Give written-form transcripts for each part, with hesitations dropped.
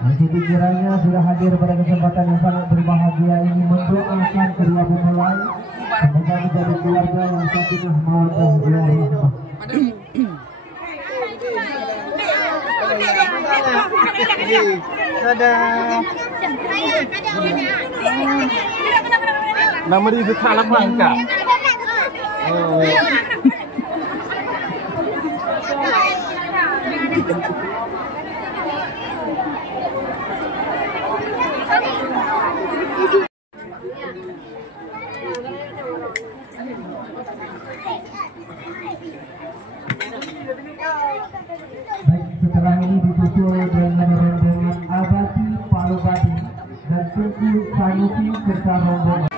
Masih kiranya sudah hadir pada kesempatan yang sangat berbahagia ini mendoakan kedua mempelai semoga menjadi keluarga yang sakinah mawaddah warahmah. Nama dia itu Khalaf Langka. Baik, setelah ini disusul dengan rombongan Abati, Palubadi, dan Tungku Sanusi serta rombongan.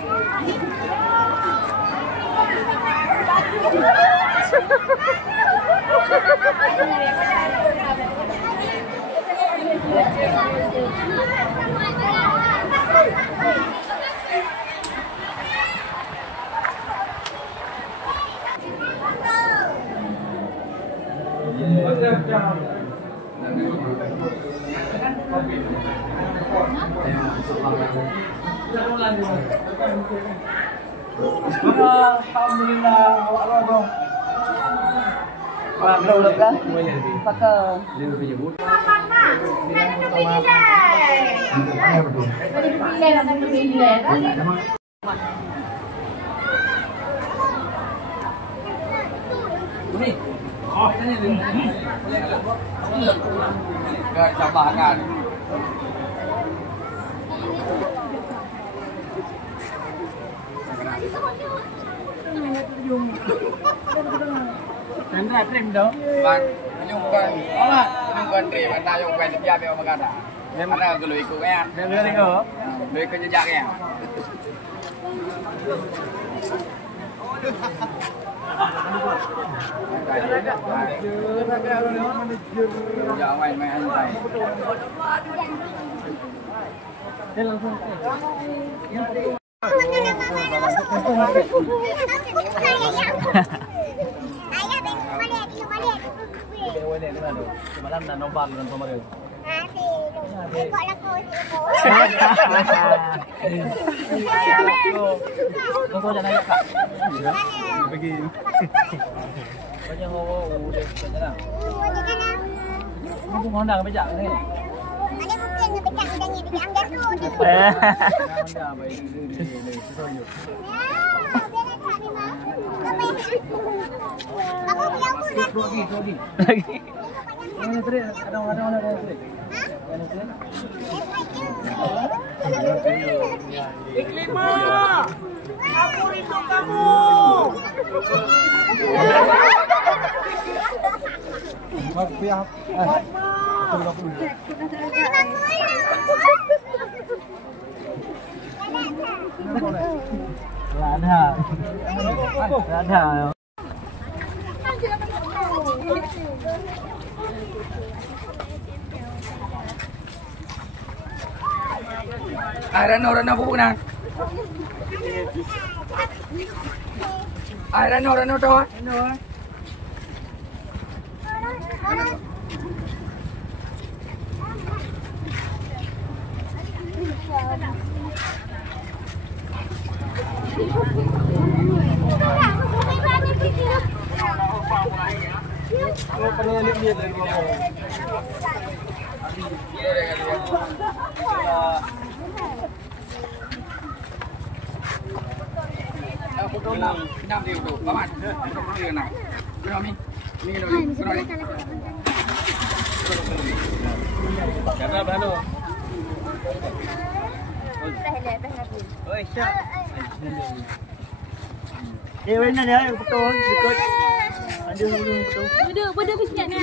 Alhamdulillah, awak rodong. Pakai kan? Pakai. Dia punya but. Ini. Oh, ini. Enggak samakan. Tenda trim dong. Bang, nyungkan. Oh, nyungkan trim, anda nyungkan setiap yang berkata. Mana kalau ikut kan? Dia ikut. Dia ikut jejaknya. Jangan main-main santai. Dia langsung. Semalam dah nombak dengan pemeril. Ikut laku. Kau jangan ayat kak. Pergi. Banyak orang udah jalan. Kamu Honda ke becak ni? Ada mungkin ke becak udangnya di angkat tu. Honda baik. Sesuai. Aku punya aku lagi. Lagi. Ini trik, ada trik. Iklima, aku rindu kamu. Siap. Ada. Rano bubuk na. Rano to. Pinam dia dulu, paman. Dia nak. Pinam ni. Ni dulu. Karena baru. Oi, siap. Mana dia yang betul? Ikut. Ada betul. Betul bisnya ni.